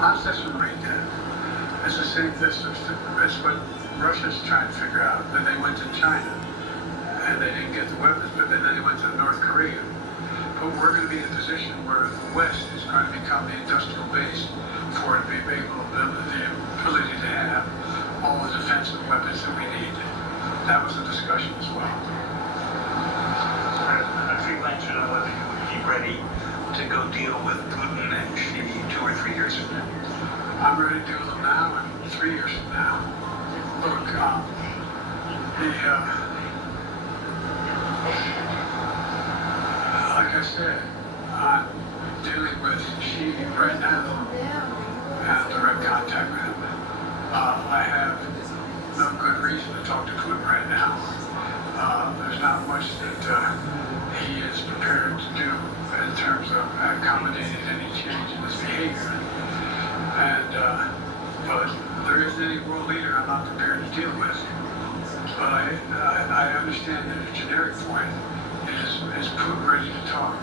How's this one read then? It's the same, that's what Russia's trying to figure out. Then they went to China, and they didn't get the weapons, but then they went to North Korea. But we're going to be in a position where the West is going to become the industrial base for it to be able the ability to have all the defensive weapons that we need. That was a discussion as well. President, I'd like to know whether you would be ready to go deal with Putin and Xi 2 or 3 years from now. I'm ready to deal with them now and 3 years from now. Look, like I said, I'm dealing with Xi right now. I have direct contact with him. I have no good reason to talk to Putin right now. There's not much that he is prepared to do in terms of accommodating any change in his behavior. But there isn't any world leader I'm not prepared to deal with. But I understand that a generic point is Putin ready to talk?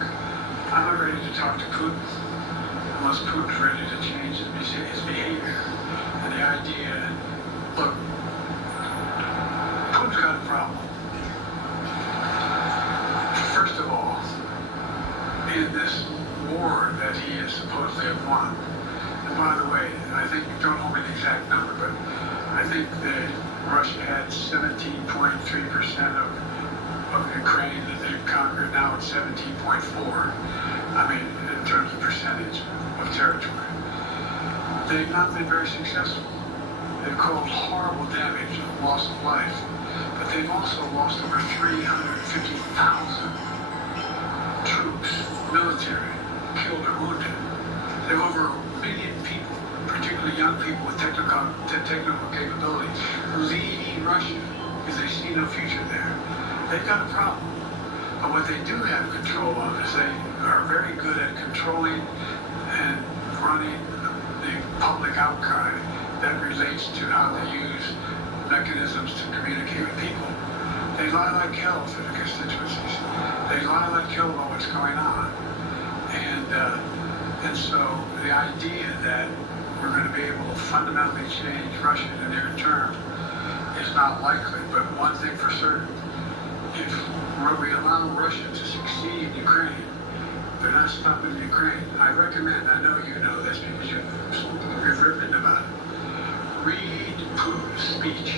I'm not ready to talk to Putin unless Putin's ready to change his behavior. And the idea, look, Putin's got a problem. First of all, in this war that he has supposedly won, and by the way, I think, don't hold me the exact number, but I think that Russia had 17.3% of Ukraine that they've conquered. Now it's 17.4. I mean, in terms of percentage of territory. They've not been very successful. They've caused horrible damage and loss of life, but they've also lost over 350,000 troops, military, killed or wounded. They've over 1 million people, particularly young people with technical capability, leaving Russia because they see no future there. They've got a problem. But what they do have control of is they are very good at controlling and running the public outcry that relates to how they use mechanisms to communicate with people. They lie like hell to the constituencies. They lie like hell about what's going on. And so the idea that we're going to be able to fundamentally change Russia in the near term is not likely. But one thing for certain, if we allow Russia to succeed in Ukraine, they're not stopping Ukraine. I recommend, I know you know this because you've written about it. Read Putin's speech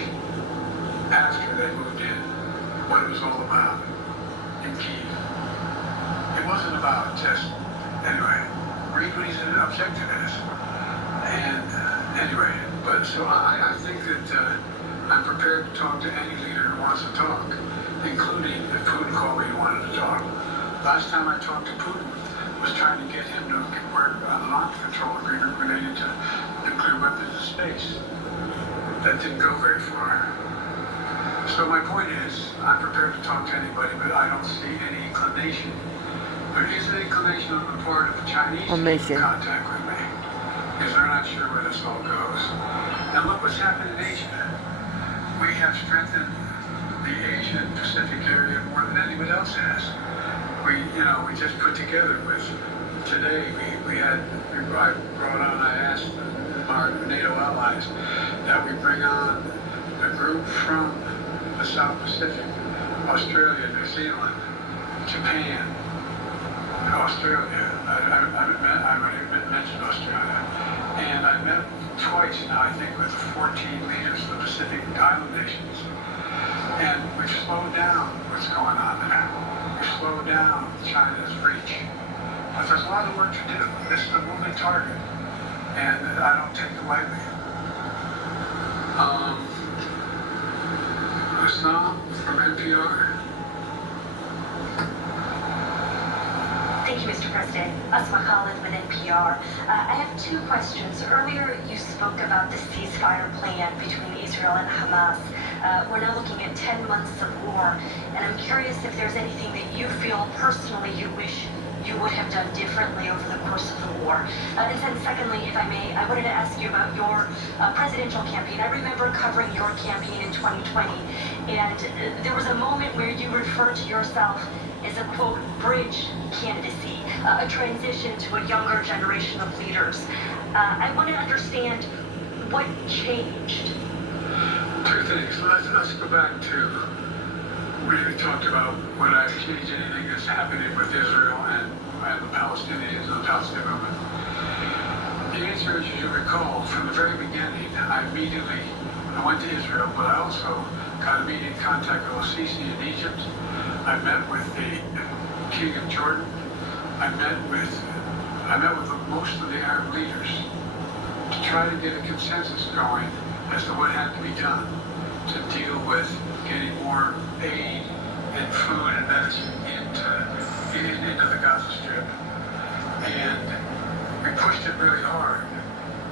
after they moved in, what it was all about in Kyiv. It wasn't about just, anyway, read what he said objective is. And anyway, but so I think that I'm prepared to talk to any leader who wants to talk, including if Putin called me and wanted to talk. Last time I talked to Putin was trying to get him to work on an arms control agreement related to nuclear weapons in space. That didn't go very far. So my point is, I'm prepared to talk to anybody, but I don't see any inclination. There is an inclination on the part of the Chinese to keep contact with me, because they're not sure where this all goes. And look what's happened in Asia. We have strengthened the Asian Pacific area more than anyone else has. We just put together with, today I brought on, I asked our NATO allies that we bring on a group from the South Pacific, Australia, New Zealand, Japan, Australia. I already mentioned Australia. And I met twice now, I think, with 14 leaders of the Pacific Island nations. And we've slowed down what's going on there. We've slowed down China's reach. But there's a lot of work to do. This is a moving target. And I don't take it lightly. Islam from NPR. Thank you, Mr. President. Asma Khalid with NPR. I have two questions. Earlier, you spoke about the ceasefire plan between Israel and Hamas. We're now looking at 10 months of war, and I'm curious if there's anything that you feel personally you wish you would have done differently over the course of the war. And then secondly, if I may, I wanted to ask you about your presidential campaign. I remember covering your campaign in 2020, and there was a moment where you referred to yourself as a, quote, bridge candidacy. a transition to a younger generation of leaders. I want to understand what changed. Two things. Let's go back to where we talked about would I change anything that's happening with Israel and the Palestinians and the Palestinian movement. The answer is, as you recall, from the very beginning, I went to Israel, but I also got immediate contact with al-Sisi in Egypt. I met with the King of Jordan. I met with most of the Arab leaders to try to get a consensus going as to what had to be done to deal with getting more aid and food and medicine into the Gaza Strip. And we pushed it really hard.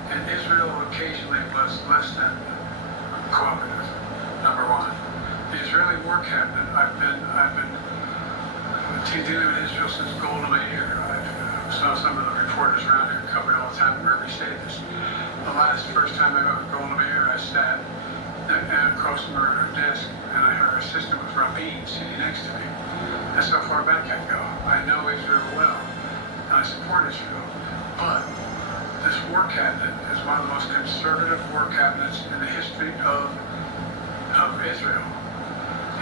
And Israel occasionally was less than cooperative, number one. The Israeli War Cabinet, I've been dealing with Israel since Golda Meir. I saw some of the reporters around here covered all the time where we say this. The first time I met with Golda Meir, I sat across from her desk and her assistant was Rabin sitting next to me. That's how far back I go. I know Israel well, and I support Israel. But this war cabinet is one of the most conservative war cabinets in the history of Israel.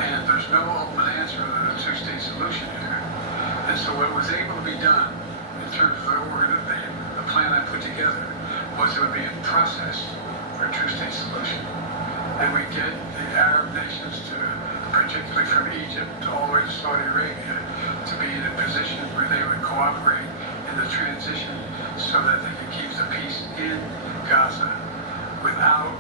And there's no ultimate answer than a two-state solution here. And so what was able to be done in terms of the plan I put together was it would be a process for a two-state solution. And we get the Arab nations to, particularly from Egypt all the way to Saudi Arabia, to be in a position where they would cooperate in the transition so that they could keep the peace in Gaza without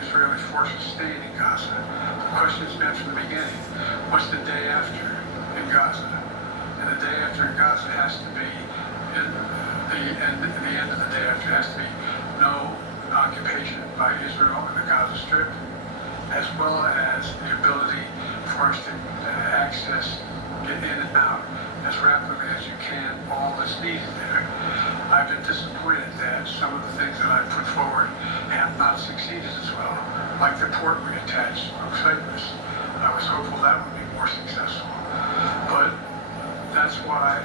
Israeli forces staying in Gaza. The question has been from the beginning, what's the day after in Gaza? And the day after in Gaza has to be, the end of the day after has to be no occupation by Israel in the Gaza Strip, as well as the ability for us to access, get in and out as rapidly as you can, all that's needed there. I've been disappointed that some of the things that I put forward have not succeeded as well, like the port we attached from Cyprus. I was hopeful that would be more successful. But that's why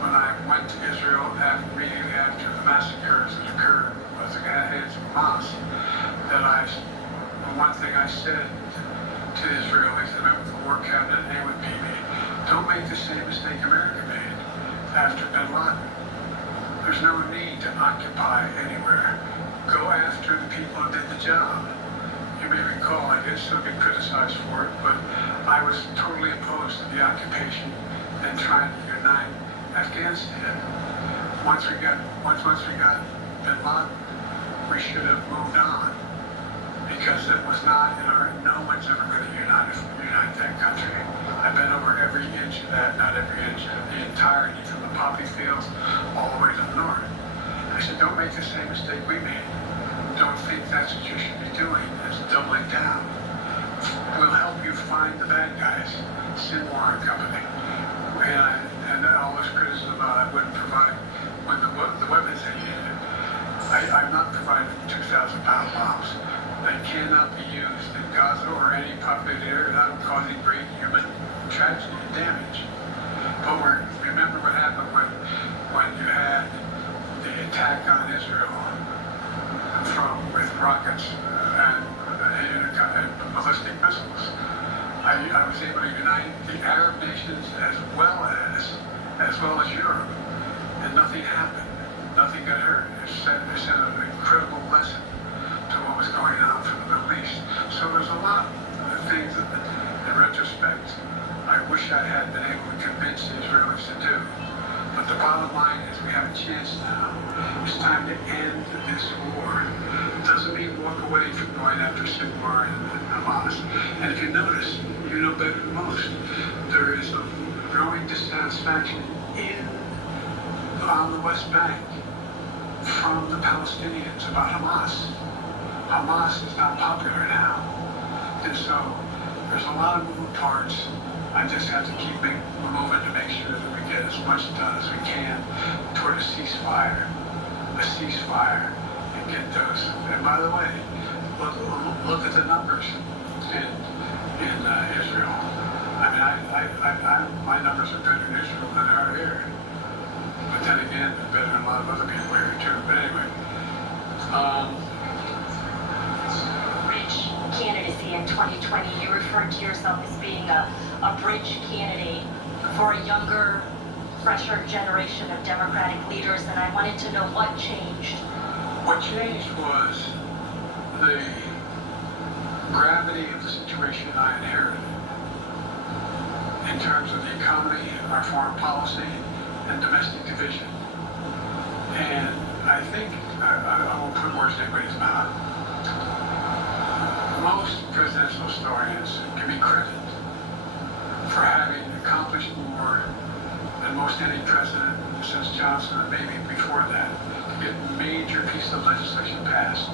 when I went to Israel immediately after the massacres that occurred at the hands of Hamas, the one thing I said to the Israelis, I met with the war cabinet and with Bibi, don't make the same mistake America made after bin Laden. There's no need to occupy anywhere. Go after the people who did the job. You may recall, I did still get criticized for it, but I was totally opposed to the occupation and trying to unite Afghanistan. Once we got bin Laden, we should have moved on, because it was not no one's ever going to unite that country. I've been over every inch of that, not every inch, the entirety from the poppy fields all the way to the north. I said, don't make the same mistake we made. Don't think that's what you should be doing, is doubling down. We'll help you find the bad guys, Sinwar and company. And all this criticism about I wouldn't provide the weapons they needed. I'm not providing 2,000-pound bombs. They cannot be used in Gaza or any populated area without causing great human tragedy and damage. But remember what happened when you had the attack on Israel with rockets and ballistic missiles. I was able to unite the Arab nations as well as Europe, and nothing happened. Nothing got hurt. It sent an incredible lesson to what was going on from the Middle East. So there's a lot of things that, in retrospect, I wish I had been able to convince the Israelis to do. But the bottom line is we have a chance now. It's time to end this war. It doesn't mean walk away from going after Sinwar and Hamas. And if you notice, you know better than most, there is a growing dissatisfaction on the West Bank from the Palestinians about Hamas. Hamas is not popular now. And so there's a lot of moving parts. I just have to keep moving to make sure that we get as much done as we can toward a ceasefire, and get those. And by the way, look at the numbers in Israel. I mean, my numbers are better in Israel than they are here. But then again, better than a lot of other people here too. But anyway, Bridge candidacy in 2020, you referred to yourself as being a bridge candidate for a younger, fresher generation of Democratic leaders, and I wanted to know what changed. what changed was the gravity of the situation I inherited in terms of the economy, our foreign policy, and domestic division. And I think, I won't put words in anybody's mouth, most presidential historians can be credited for having accomplished more than most any president since Johnson and maybe before that to get major pieces of legislation passed.